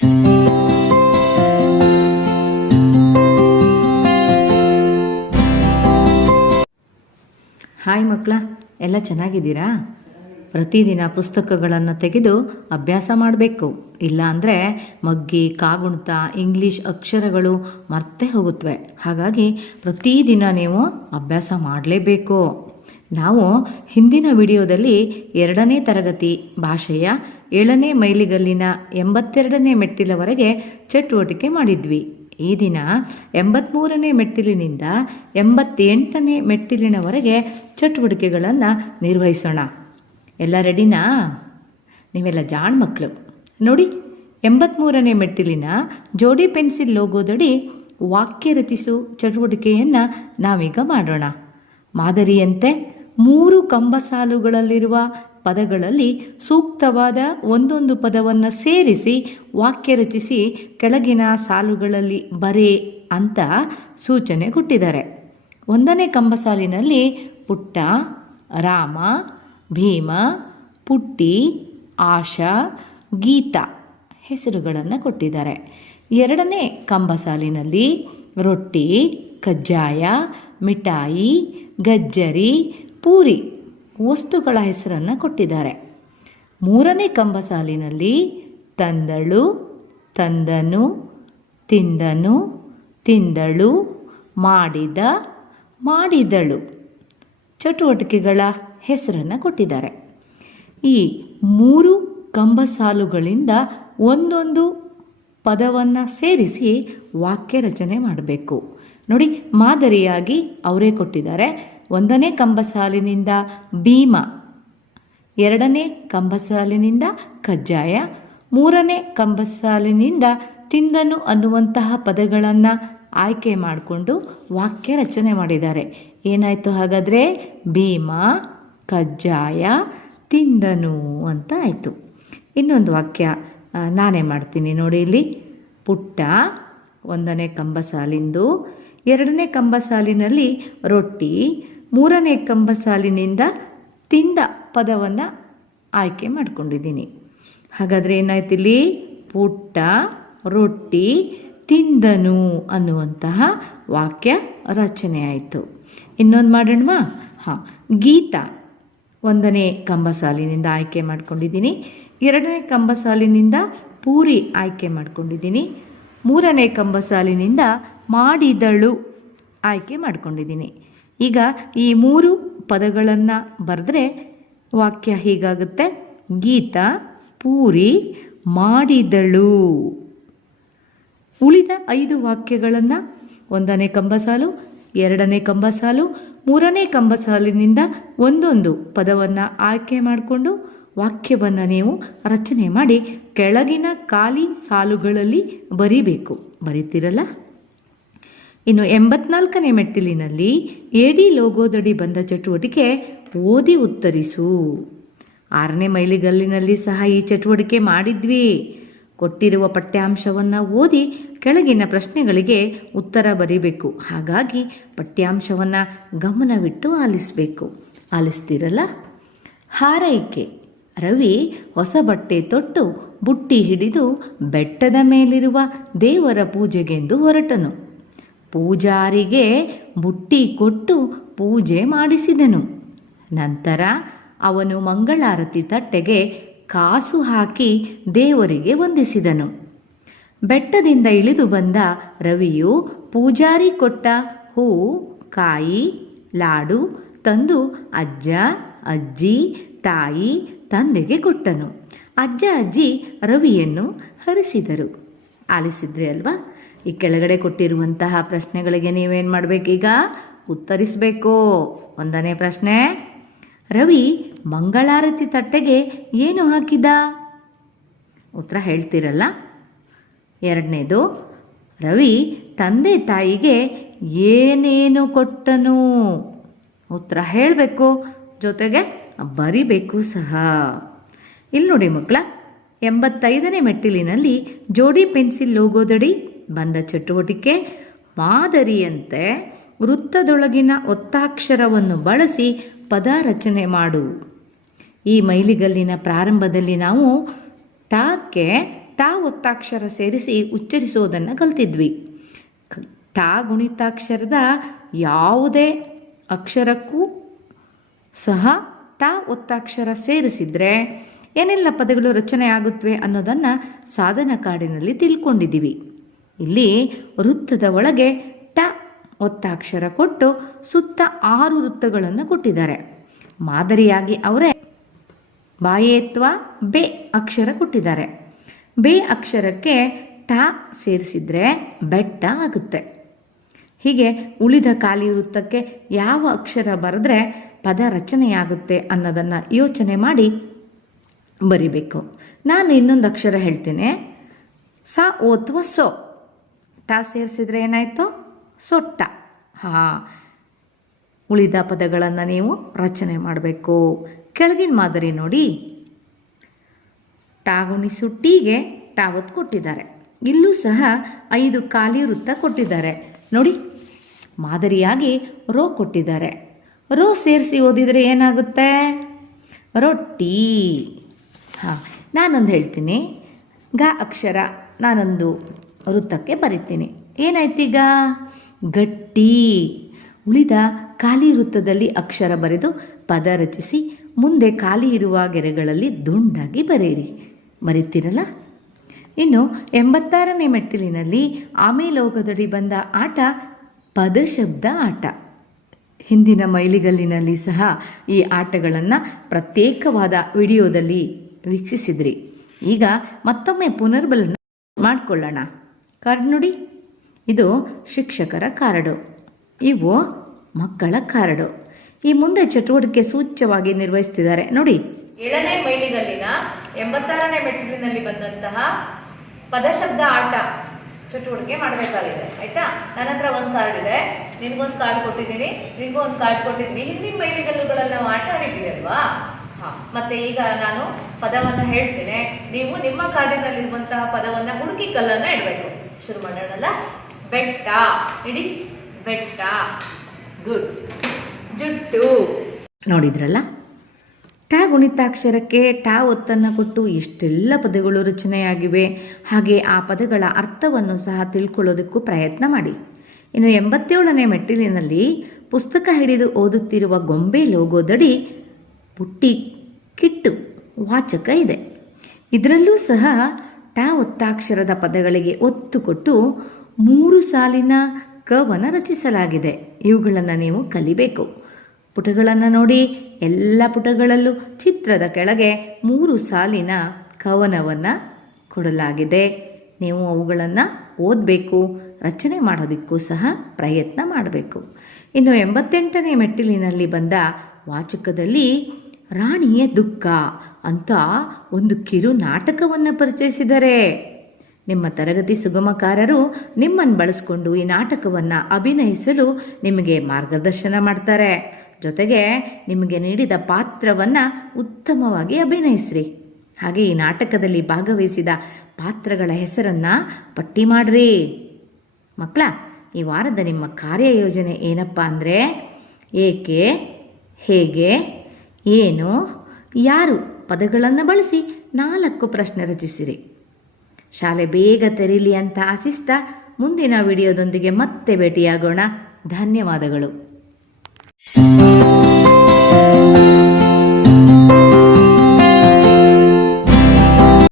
Hi ಮಕ್ಕಳ, ಎಲ್ಲ ಚೆನ್ನಾಗಿದ್ದೀರಾ? ಪ್ರತಿದಿನ ಪುಸ್ತಕಗಳನ್ನು ತೆಗೆದು ಅಭ್ಯಾಸ ಮಾಡಬೇಕು. ಇಲ್ಲ ಅಂದರೆ ಮಗ್ಗಿ, ಕಾಗುಣಿತ, ಇಂಗ್ಲೀಷ್ ಅಕ್ಷರಗಳು ಮರ್ತೇ ಹೋಗುತ್ತವೆ. ಹಾಗಾಗಿ ಪ್ರತಿದಿನ ನೀವು ಅಭ್ಯಾಸ ಮಾಡಲೇಬೇಕು. ನಾವು ಹಿಂದಿನ ವಿಡಿಯೋದಲ್ಲಿ 2ನೇ ತರಗತಿ ಭಾಷೆಯ 7ನೇ ಮೈಲಿಗಲ್ಲಿನ 82ನೇ ಮೆಟ್ಟಿಲವರೆಗೆ ಚಟುವಟಿಕೆ ಮಾಡಿದ್ವಿ. ಈ ದಿನ 83ನೇ ಮೆಟ್ಟಿಲಿನಿಂದ 88ನೇ ಮೆಟ್ಟಿಲಿನವರೆಗೆ ಚಟುವಟಿಕೆಗಳನ್ನು ನಿರ್ವಹಿಸೋಣ. ಎಲ್ಲ ರೆಡಿನಾ? ನೀವೆಲ್ಲ ಜಾಣ ಮಕ್ಕಳು. ನೋಡಿ, 83ನೇ ಮೆಟ್ಟಿಲಿನ ಜೋಡಿ ಪೆನ್ಸಿಲ್ ಲೋಗೋದಡಿ ವಾಕ್ಯ ರಚಿಸು ಚಟುವಟಿಕೆಯನ್ನು ನಾವೀಗ ಮಾಡೋಣ. ಮಾದರಿಯಂತೆ 3 ಕಂಬ ಸಾಲುಗಳಲ್ಲಿರುವ ಪದಗಳಲ್ಲಿ ಸೂಕ್ತವಾದ ಒಂದೊಂದು ಪದವನ್ನು ಸೇರಿಸಿ ವಾಕ್ಯ ರಚಿಸಿ ಕೆಳಗಿನ ಸಾಲುಗಳಲ್ಲಿ ಬರೆ ಅಂತ ಸೂಚನೆ ಕೊಟ್ಟಿದ್ದಾರೆ. 1ನೇ ಕಂಬ ಸಾಲಿನಲ್ಲಿ ಪುಟ್ಟ, ರಾಮ, ಭೀಮ, ಪುಟ್ಟಿ, ಆಶಾ, ಗೀತಾ ಹೆಸರುಗಳನ್ನು ಕೊಟ್ಟಿದ್ದಾರೆ. 2ನೇ ಕಂಬ ಸಾಲಿನಲ್ಲಿ ರೊಟ್ಟಿ, ಕಜ್ಜಾಯ, ಮಿಠಾಯಿ, ಗಜ್ಜರಿ, ಪೂರಿ ವಸ್ತುಗಳ ಹೆಸರನ್ನು ಕೊಟ್ಟಿದ್ದಾರೆ. 3ನೇ ಕಂಬ ಸಾಲಿನಲ್ಲಿ ತಂದಳು, ತಂದನು, ತಿಂದನು, ತಿಂದಳು, ಮಾಡಿದ, ಮಾಡಿದಳು ಚಟುವಟಿಕೆಗಳ ಹೆಸರನ್ನು ಕೊಟ್ಟಿದ್ದಾರೆ. ಈ 3 ಕಂಬ ಸಾಲುಗಳಿಂದ ಒಂದೊಂದು ಪದವನ್ನು ಸೇರಿಸಿ ವಾಕ್ಯ ರಚನೆ ಮಾಡಬೇಕು. ನೋಡಿ, ಮಾದರಿಯಾಗಿ ಅವರೇ ಕೊಟ್ಟಿದ್ದಾರೆ. 1ನೇ ಕಂಬ ಸಾಲಿನಿಂದ ಭೀಮ, 2ನೇ ಕಂಬ ಸಾಲಿನಿಂದ ಕಜ್ಜಾಯ, 3ನೇ ಕಂಬ ಸಾಲಿನಿಂದ ತಿಂದನು ಅನ್ನುವಂತಹ ಪದಗಳನ್ನು ಆಯ್ಕೆ ಮಾಡಿಕೊಂಡು ವಾಕ್ಯ ರಚನೆ ಮಾಡಿದ್ದಾರೆ. ಏನಾಯಿತು ಹಾಗಾದರೆ? ಭೀಮ, ಕಜ್ಜಾಯ, ತಿಂದನು ಅಂತ ಆಯಿತು. ಇನ್ನೊಂದು ವಾಕ್ಯ ನಾನೇ ಮಾಡ್ತೀನಿ ನೋಡಿ. ಇಲ್ಲಿ ಪುಟ್ಟ 1ನೇ ಕಂಬ ಸಾಲಿಂದು, 2ನೇ ಕಂಬ ಸಾಲಿನಲ್ಲಿ ರೊಟ್ಟಿ, 3ನೇ ಕಂಬ ಸಾಲಿನಿಂದ ತಿಂದ ಪದವನ್ನು ಆಯ್ಕೆ ಮಾಡ್ಕೊಂಡಿದ್ದೀನಿ. ಹಾಗಾದರೆ ಏನಾಯ್ತು ಇಲ್ಲಿ? ಪುಟ್ಟ, ರೊಟ್ಟಿ, ತಿಂದನು ಅನ್ನುವಂತಹ ವಾಕ್ಯ ರಚನೆ ಆಯಿತು. ಇನ್ನೊಂದು ಮಾಡೋಣವಾ? ಹಾಂ, ಗೀತಾ 1ನೇ ಕಂಬ ಸಾಲಿನಿಂದ ಆಯ್ಕೆ ಮಾಡ್ಕೊಂಡಿದ್ದೀನಿ. 2ನೇ ಕಂಬ ಸಾಲಿನಿಂದ ಪೂರಿ ಆಯ್ಕೆ ಮಾಡ್ಕೊಂಡಿದ್ದೀನಿ. 3ನೇ ಕಂಬ ಸಾಲಿನಿಂದ ಮಾಡಿದಳು ಆಯ್ಕೆ ಮಾಡ್ಕೊಂಡಿದ್ದೀನಿ. ಈಗ ಈ 3 ಪದಗಳನ್ನು ಬರೆದ್ರೆ ವಾಕ್ಯ ಹೀಗಾಗುತ್ತೆ: ಗೀತಾ ಪೂರಿ ಮಾಡಿದಳು. ಉಳಿದ 5 ವಾಕ್ಯಗಳನ್ನು 1ನೇ ಕಂಬ ಸಾಲು, 2ನೇ ಕಂಬ ಸಾಲು, 3ನೇ ಕಂಬ ಸಾಲಿನಿಂದ ಒಂದೊಂದು ಪದವನ್ನು ಆಯ್ಕೆ ಮಾಡಿಕೊಂಡು ವಾಕ್ಯವನ್ನು ನೀವು ರಚನೆ ಮಾಡಿ ಕೆಳಗಿನ ಖಾಲಿ ಸಾಲುಗಳಲ್ಲಿ ಬರಿಬೇಕು. ಬರೀತಿರಲ್ಲ? ಇನ್ನು 84ನೇ ಮೆಟ್ಟಿಲಿನಲ್ಲಿ ಎಡಿ ಲೋಗೋದಡಿ ಬಂದ ಚಟುವಟಿಕೆ ಓದಿ ಉತ್ತರಿಸು. 6ನೇ ಮೈಲಿಗಲ್ಲಿನಲ್ಲಿ ಸಹ ಈ ಚಟುವಟಿಕೆ ಮಾಡಿದ್ವಿ. ಕೊಟ್ಟಿರುವ ಪಠ್ಯಾಂಶವನ್ನು ಓದಿ ಕೆಳಗಿನ ಪ್ರಶ್ನೆಗಳಿಗೆ ಉತ್ತರ ಬರೀಬೇಕು. ಹಾಗಾಗಿ ಪಠ್ಯಾಂಶವನ್ನು ಗಮನವಿಟ್ಟು ಆಲಿಸಬೇಕು. ಆಲಿಸ್ತಿರಲ್ಲ? ಹಾರೈಕೆ: ರವಿ ಹೊಸ ಬಟ್ಟೆ ತೊಟ್ಟು ಬುಟ್ಟಿ ಹಿಡಿದು ಬೆಟ್ಟದ ಮೇಲಿರುವ ದೇವರ ಪೂಜೆಗೆಂದು ಹೊರಟನು. ಪೂಜಾರಿಗೆ ಬುಟ್ಟಿ ಕೊಟ್ಟು ಪೂಜೆ ಮಾಡಿಸಿದನು. ನಂತರ ಅವನು ಮಂಗಳಾರತಿ ತಟ್ಟೆಗೆ ಕಾಸು ಹಾಕಿ ದೇವರಿಗೆ ವಂದಿಸಿದನು. ಬೆಟ್ಟದಿಂದ ಇಳಿದು ಬಂದ ರವಿಯು ಪೂಜಾರಿ ಕೊಟ್ಟ ಹೂ, ಕಾಯಿ, ಲಾಡು ತಂದು ಅಜ್ಜ, ಅಜ್ಜಿ, ತಾಯಿ, ತಂದೆಗೆ ಕೊಟ್ಟನು. ಅಜ್ಜ, ಅಜ್ಜಿ ರವಿಯನ್ನು ಹರಿಸಿದರು. ಆಲಿಸಿದ್ರಿ ಅಲ್ವಾ? ಈ ಕೆಳಗಡೆ ಕೊಟ್ಟಿರುವಂತಹ ಪ್ರಶ್ನೆಗಳಿಗೆ ನೀವೇನು ಮಾಡಬೇಕೀಗ? ಉತ್ತರಿಸಬೇಕು. 1ನೇ ಪ್ರಶ್ನೆ: ರವಿ ಮಂಗಳಾರತಿ ತಟ್ಟೆಗೆ ಏನು ಹಾಕಿದ? ಉತ್ತರ ಹೇಳ್ತಿರಲ್ಲ? 2ನೇದು: ರವಿ ತಂದೆ ತಾಯಿಗೆ ಏನೇನು ಕೊಟ್ಟನು? ಉತ್ತರ ಹೇಳಬೇಕು, ಜೊತೆಗೆ ಬರಿಬೇಕು ಸಹ. ಇಲ್ಲಿ ನೋಡಿ ಮಕ್ಕಳ, 85ನೇ ಮೆಟ್ಟಿಲಿನಲ್ಲಿ ಜೋಡಿ ಪೆನ್ಸಿಲ್ ಲೋಗೋದಡಿ ಬಂದ ಚಟುವಟಿಕೆ ಮಾದರಿಯಂತೆ ವೃತ್ತದೊಳಗಿನ ಒತ್ತಾಕ್ಷರವನ್ನು ಬಳಸಿ ಪದ ರಚನೆ ಮಾಡು. ಈ ಮೈಲಿಗಲ್ಲಿನ ಪ್ರಾರಂಭದಲ್ಲಿ ನಾವು ಟಾಕ್ಕೆ ಟ ಒತ್ತಾಕ್ಷರ ಸೇರಿಸಿ ಉಚ್ಚರಿಸೋದನ್ನು ಕಲ್ತಿದ್ವಿ. ಟ ಗುಣಿತಾಕ್ಷರದ ಯಾವುದೇ ಅಕ್ಷರಕ್ಕೂ ಸಹ ಟ ಒತ್ತಾಕ್ಷರ ಸೇರಿಸಿದರೆ ಏನೆಲ್ಲ ಪದಗಳು ರಚನೆ ಆಗುತ್ತವೆ ಅನ್ನೋದನ್ನು ಸಾಧನ ಕಾಡಿನಲ್ಲಿ ತಿಳ್ಕೊಂಡಿದ್ದೀವಿ. ಇಲ್ಲಿ ವೃತ್ತದ ಒಳಗೆ ಟ ಒತ್ತಾಕ್ಷರ ಕೊಟ್ಟು ಸುತ್ತ 6 ವೃತ್ತಗಳನ್ನು ಕೊಟ್ಟಿದ್ದಾರೆ. ಮಾದರಿಯಾಗಿ ಅವರೇ ಬಾಯೇತ್ವ ಬೆ ಅಕ್ಷರ ಕೊಟ್ಟಿದ್ದಾರೆ. ಬೆ ಅಕ್ಷರಕ್ಕೆ ಟ ಸೇರಿಸಿದರೆ ಬೆಟ್ಟ ಆಗುತ್ತೆ. ಹೀಗೆ ಉಳಿದ ಖಾಲಿ ವೃತ್ತಕ್ಕೆ ಯಾವ ಅಕ್ಷರ ಬರೆದ್ರೆ ಪದ ರಚನೆಯಾಗುತ್ತೆ ಅನ್ನೋದನ್ನು ಯೋಚನೆ ಮಾಡಿ ಬರಿಬೇಕು. ನಾನು ಇನ್ನೊಂದು ಅಕ್ಷರ ಹೇಳ್ತೀನಿ. ಸ ಓತ್ವ ಸೊ. ಟ ಸೇರಿಸಿದ್ರೆ ಏನಾಯಿತು? ಸೊಟ್ಟ. ಉಳಿದ ಪದಗಳನ್ನು ನೀವು ರಚನೆ ಮಾಡಬೇಕು. ಕೆಳಗಿನ ಮಾದರಿ ನೋಡಿ. ಟ ಗುಣಿಸು ಟೀಗೆ ಟ ಒತ್ತು ಕೊಟ್ಟಿದ್ದಾರೆ. ಇಲ್ಲೂ ಸಹ 5 ಖಾಲಿ ವೃತ್ತ ಕೊಟ್ಟಿದ್ದಾರೆ ನೋಡಿ. ಮಾದರಿಯಾಗಿ ರೋ ಕೊಟ್ಟಿದ್ದಾರೆ. ರೋ ಸೇರಿಸಿ ಓದಿದರೆ ಏನಾಗುತ್ತೆ? ರೊಟ್ಟಿ. ನಾನೊಂದು ಹೇಳ್ತೀನಿ. ಗ ಅಕ್ಷರ ನಾನೊಂದು ವೃತ್ತಕ್ಕೆ ಬರಿತೀನಿ. ಏನಾಯ್ತೀಗ? ಗಟ್ಟಿ. ಉಳಿದ ಖಾಲಿ ವೃತ್ತದಲ್ಲಿ ಅಕ್ಷರ ಬರೆದು ಪದ ರಚಿಸಿ ಮುಂದೆ ಖಾಲಿ ಇರುವ ಗೆರೆಗಳಲ್ಲಿ ದುಂಡಾಗಿ ಬರೆಯಿರಿ. ಬರೀತೀರಲ್ಲ? ಇನ್ನು 86ನೇ ಮೆಟ್ಟಿಲಿನಲ್ಲಿ ಆಮೇಲೋಗದಡಿ ಬಂದ ಆಟ ಪದಶಬ್ದ ಆಟ. ಹಿಂದಿನ ಮೈಲಿಗಲ್ಲಿನಲ್ಲಿ ಸಹ ಈ ಆಟಗಳನ್ನು ಪ್ರತ್ಯೇಕವಾದ ವಿಡಿಯೋದಲ್ಲಿ ವೀಕ್ಷಿಸಿದ್ರಿ. ಈಗ ಮತ್ತೊಮ್ಮೆ ಪುನರ್ಬಲನ ಮಾಡಿಕೊಳ್ಳೋಣ. ಕಾರ್ಡ್ ನೋಡಿ. ಇದು ಶಿಕ್ಷಕರ ಕಾರ್ಡು, ಇವು ಮಕ್ಕಳ ಕಾರ್ಡು. ಈ ಮುಂದೆ ಚಟುವಟಿಕೆ ಸೂಚ್ಯವಾಗಿ ನಿರ್ವಹಿಸ್ತಿದ್ದಾರೆ ನೋಡಿ. 7ನೇ ಮೈಲಿಗಲ್ಲಿನ 86ನೇ ಮೆಟ್ಟಿಲಿನಲ್ಲಿ ಬಂದಂತಹ ಪದಶಬ್ದ ಆಟ ಚಟುವಟಿಕೆ ಮಾಡಬೇಕಾಗಿದೆ. ಆಯಿತಾ? ನನ್ನ ಹತ್ರ ಒಂದು ಕಾರ್ಡ್ ಇದೆ, ನಿನಗೊಂದು ಕಾರ್ಡ್ ಕೊಟ್ಟಿದ್ದೀನಿ, ನಿನಗೂ ಒಂದು ಕಾರ್ಡ್ ಕೊಟ್ಟಿದ್ದೀನಿ. ಹಿಂದಿನ ಮೈಲಿಗಲ್ಲುಗಳಲ್ಲಿ ನಾವು ಆಟ ಆಡಿದ್ದೀವಿ ಅಲ್ವಾ? ಮತ್ತು ಈಗ ನಾನು ಪದವನ್ನು ಹೇಳ್ತೇನೆ, ನೀವು ನಿಮ್ಮ ಕಾರ್ಡಿನಲ್ಲಿರುವಂತಹ ಪದವನ್ನು ಹುಡುಕಿ ಕಲ್ಲನ್ನು ಇಡಬೇಕು. ಶುರು ಮಾಡೋಣಲ್ಲ. ಬೆಟ್ಟ. ಇಡಿ. ಬೆಟ್ಟ. ಗುಡ್. ಜುಟ್ಟು. ನೋಡಿದ್ರಲ್ಲ? ಟ ಗುಣಿತಾಕ್ಷರಕ್ಕೆ ಟ ಒತ್ತನ್ನು ಕೊಟ್ಟು ಎಷ್ಟೆಲ್ಲ ಪದಗಳು ರಚನೆಯಾಗಿವೆ. ಹಾಗೆ ಆ ಪದಗಳ ಅರ್ಥವನ್ನು ಸಹ ತಿಳ್ಕೊಳ್ಳೋದಕ್ಕೂ ಪ್ರಯತ್ನ ಮಾಡಿ. ಇನ್ನು 87ನೇ ಮೆಟ್ಟಿಲಿನಲ್ಲಿ ಪುಸ್ತಕ ಹಿಡಿದು ಓದುತ್ತಿರುವ ಗೊಂಬೆ ಲೋಗೋದಡಿ ಪುಟ್ಟಿ ಕಿಟ್ಟು ವಾಚಕ ಇದೆ. ಇದರಲ್ಲೂ ಸಹ ಟ ಒತ್ತಾಕ್ಷರದ ಪದಗಳಿಗೆ ಒತ್ತು ಕೊಟ್ಟು 3 ಸಾಲಿನ ಕವನ ರಚಿಸಲಾಗಿದೆ. ಇವುಗಳನ್ನು ನೀವು ಕಲಿಬೇಕು. ಪುಟಗಳನ್ನು ನೋಡಿ. ಎಲ್ಲ ಪುಟಗಳಲ್ಲೂ ಚಿತ್ರದ ಕೆಳಗೆ 3 ಸಾಲಿನ ಕವನವನ್ನು ಕೊಡಲಾಗಿದೆ. ನೀವು ಅವುಗಳನ್ನು ಓದಬೇಕು. ರಚನೆ ಮಾಡೋದಕ್ಕೂ ಸಹ ಪ್ರಯತ್ನ ಮಾಡಬೇಕು. ಇನ್ನು 88ನೇ ಮೆಟ್ಟಿಲಿನಲ್ಲಿ ಬಂದ ವಾಚಕದಲ್ಲಿ ರಾಣಿಯ ದುಃಖ ಅಂತ ಒಂದು ಕಿರು ನಾಟಕವನ್ನು ಪರಿಚಯಿಸಿದ್ದಾರೆ. ನಿಮ್ಮ ತರಗತಿ ಸುಗಮಕಾರರು ನಿಮ್ಮನ್ನು ಬಳಸಿಕೊಂಡು ಈ ನಾಟಕವನ್ನು ಅಭಿನಯಿಸಲು ನಿಮಗೆ ಮಾರ್ಗದರ್ಶನ ಮಾಡ್ತಾರೆ. ಜೊತೆಗೆ ನಿಮಗೆ ನೀಡಿದ ಪಾತ್ರವನ್ನು ಉತ್ತಮವಾಗಿ ಅಭಿನಯಿಸ್ರಿ. ಹಾಗೆ ಈ ನಾಟಕದಲ್ಲಿ ಭಾಗವಹಿಸಿದ ಪಾತ್ರಗಳ ಹೆಸರನ್ನು ಪಟ್ಟಿ ಮಾಡಿರಿ. ಮಕ್ಕಳ, ಈ ವಾರದ ನಿಮ್ಮ ಕಾರ್ಯಯೋಜನೆ ಏನಪ್ಪ ಅಂದರೆ ಏಕೆ, ಹೇಗೆ, ಏನು, ಯಾರು ಪದಗಳನ್ನು ಬಳಸಿ 4 ಪ್ರಶ್ನೆ ರಚಿಸಿರಿ. ಶಾಲೆ ಬೇಗ ತೆರೀಲಿ ಅಂತ ಆಶಿಸ್ತಾ ಮುಂದಿನ ವಿಡಿಯೋದೊಂದಿಗೆ ಮತ್ತೆ ಭೇಟಿಯಾಗೋಣ. ಧನ್ಯವಾದಗಳು.